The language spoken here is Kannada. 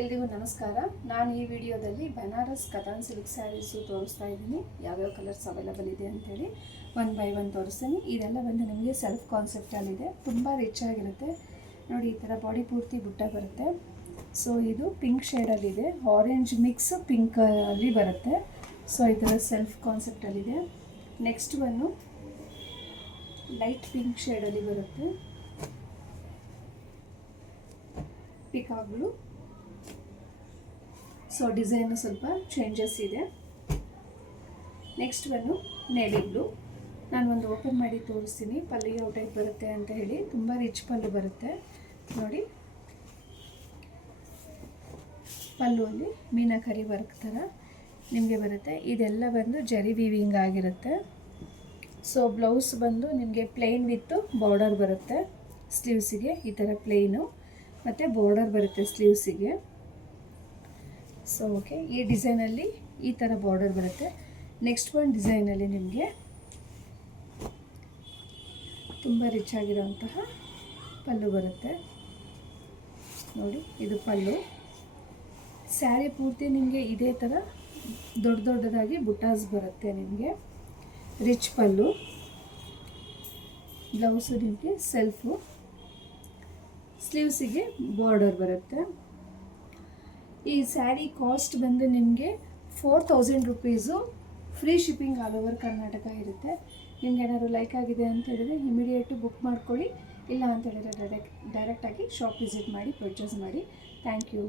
ಎಲ್ರಿಗೂ ನಮಸ್ಕಾರ. ನಾನು ಈ ವಿಡಿಯೋದಲ್ಲಿ ಬನಾರಸ್ ಕತಾನ್ ಸಿಲ್ಕ್ ಸ್ಯಾರೀಸು ತೋರಿಸ್ತಾ ಇದ್ದೀನಿ. ಯಾವ್ಯಾವ ಕಲರ್ಸ್ ಅವೈಲಬಲ್ ಇದೆ ಅಂಥೇಳಿ ಒನ್ ಬೈ ಒನ್ ತೋರಿಸ್ತೀನಿ. ಇದೆಲ್ಲ ಬಂದು ನಿಮಗೆ ಸೆಲ್ಫ್ ಕಾನ್ಸೆಪ್ಟಲ್ಲಿದೆ, ತುಂಬ ರಿಚ್ ಆಗಿರುತ್ತೆ. ನೋಡಿ, ಈ ಥರ ಬಾಡಿ ಪೂರ್ತಿ ಬುಟ್ಟ ಬರುತ್ತೆ. ಸೊ ಇದು ಪಿಂಕ್ ಶೇಡಲ್ಲಿದೆ, ಆರೆಂಜ್ ಮಿಕ್ಸ್ ಪಿಂಕ್ ಅಲ್ಲಿ ಬರುತ್ತೆ. ಸೊ ಈ ಥರ ಸೆಲ್ಫ್ ಕಾನ್ಸೆಪ್ಟಲ್ಲಿದೆ. ನೆಕ್ಸ್ಟ್ ಒಂದು ಲೈಟ್ ಪಿಂಕ್ ಶೇಡಲ್ಲಿ ಬರುತ್ತೆ, ಪಿಕಾಕ್ ಬ್ಲೂ. ಸೊ ಡಿಸೈನು ಸ್ವಲ್ಪ ಚೇಂಜಸ್ ಇದೆ. ನೆಕ್ಸ್ಟ್ ಒಂದು ನೇವಿ ಬ್ಲೂ. ನಾನು ಒಂದು ಓಪನ್ ಮಾಡಿ ತೋರಿಸ್ತೀನಿ ಪಲ್ಲು ಯಾವ ಟೈಪ್ ಬರುತ್ತೆ ಅಂತ ಹೇಳಿ. ತುಂಬ ರಿಚ್ ಪಲ್ಲು ಬರುತ್ತೆ ನೋಡಿ. ಪಲ್ಲುವಲ್ಲಿ ಮೀನಾಕರಿ ವರ್ಕ್ ಥರ ನಿಮಗೆ ಬರುತ್ತೆ. ಇದೆಲ್ಲ ಬಂದು ಜರಿ ವೀವಿಂಗ್ ಆಗಿರುತ್ತೆ. ಸೊ ಬ್ಲೌಸ್ ಬಂದು ನಿಮಗೆ ಪ್ಲೇನ್ ವಿತ್ ಬಾರ್ಡರ್ ಬರುತ್ತೆ. ಸ್ಲೀವ್ಸಿಗೆ ಈ ಥರ ಪ್ಲೇನು ಮತ್ತು ಬಾರ್ಡರ್ ಬರುತ್ತೆ ಸ್ಲೀವ್ಸಿಗೆ. ಸೊ ಓಕೆ, ಈ ಡಿಸೈನಲ್ಲಿ ಈ ಥರ ಬಾರ್ಡರ್ ಬರುತ್ತೆ. ನೆಕ್ಸ್ಟ್ ಒಂದು ಡಿಸೈನಲ್ಲಿ ನಿಮಗೆ ತುಂಬ ರಿಚ್ ಆಗಿರೋಂತಹ ಪಲ್ಲು ಬರುತ್ತೆ ನೋಡಿ. ಇದು ಪಲ್ಲು. ಸ್ಯಾರಿ ಪೂರ್ತಿ ನಿಮಗೆ ಇದೇ ಥರ ದೊಡ್ಡ ದೊಡ್ಡದಾಗಿ ಬುಟಾಸ್ ಬರುತ್ತೆ ನಿಮಗೆ. ರಿಚ್ ಪಲ್ಲು. ಬ್ಲೌಸು ನಿಮಗೆ ಸೆಲ್ಫು, ಸ್ಲೀವ್ಸಿಗೆ ಬಾರ್ಡರ್ ಬರುತ್ತೆ. ಈ ಸ್ಯಾರಿ ಕಾಸ್ಟ್ ಬಂದು ನಿಮಗೆ 4000 rupees. Free shipping all over Karnataka ಇರುತ್ತೆ. ನಿಮ್ಗೆ ಏನಾದ್ರು ಲೈಕ್ ಆಗಿದೆ ಅಂತ ಹೇಳಿದ್ರೆ ಇಮಿಡಿಯೇಟು ಬುಕ್ ಮಾಡ್ಕೊಳ್ಳಿ. ಇಲ್ಲ ಅಂತ ಹೇಳಿದ್ರೆ ಡೈರೆಕ್ಟಾಗಿ ಶಾಪ್ ವಿಸಿಟ್ ಮಾಡಿ ಪರ್ಚೇಸ್ ಮಾಡಿ. Thank you.